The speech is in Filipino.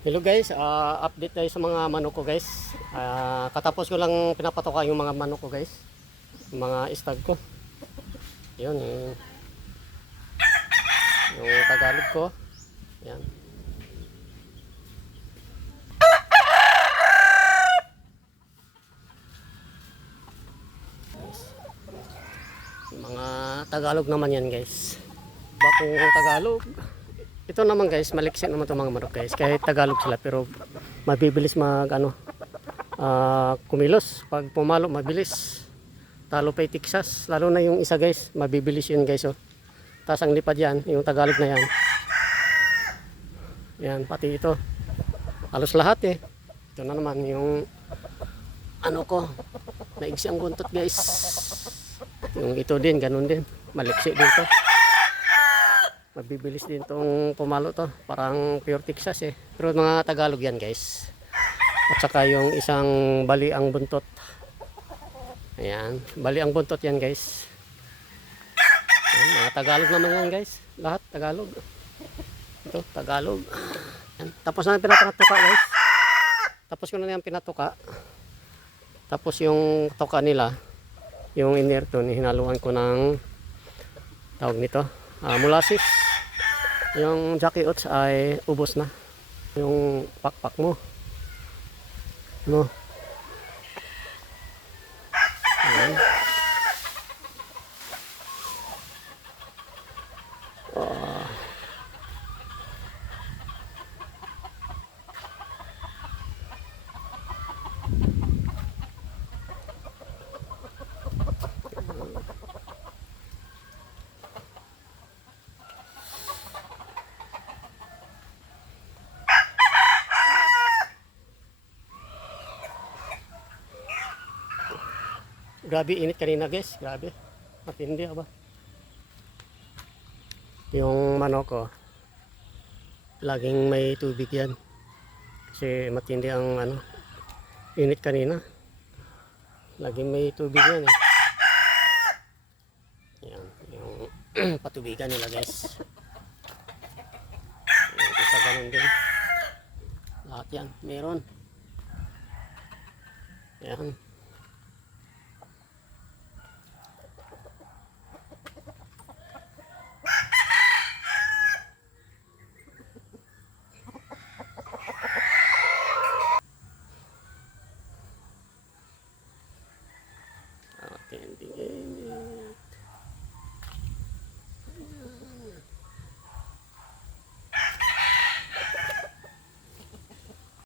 Hello guys, update tayo sa mga manok ko guys. Katapos ko lang pinapatoka yung mga manok ko guys. Yung mga stag ko. Yun, yung Tagalog ko. Yan. Yung mga Tagalog naman yan guys. Bakong Tagalog. Ito naman guys, maliksi naman itong mga manok guys. Kahit Tagalog sila pero mabibilis kumilos. Pag pumalo mabilis. Talo pa yung Texas. Lalo na yung isa guys, mabibilis yun guys. Oh. Tapos ang lipad yan, yung Tagalog na yan. Yan, pati ito. Halos lahat eh. Ito na naman yung ano ko. Naigsi ang buntot guys. Yung ito din, ganun din. Maliksi din to. Mabibilis din tong pumalo to. Parang pure Texas eh. Pero mga Tagalog yan guys. At saka yung isang bali ang buntot. Ayan. Bali ang buntot yan guys. Ayan, mga Tagalog naman yan guys. Lahat Tagalog. Ito Tagalog. Ayan. Tapos na yung pinatuka guys. Tapos ko na yung pinatuka. Tapos yung tuka nila. Yung inerton. Hinaluan ko ng tawag nito. Molasses. Yung Jackie Oats ay ubos na. Yung pakpak mo. No. Ayan. Grabe init kanina guys, grabe. Matindi ba? Yung manok ko, laging may tubig yan. Kasi matindi ang init kanina. Laging may tubig yan eh. Yan, yung patubigan nila guys. Yung isa ganun din. Lahat yan, meron. Yan.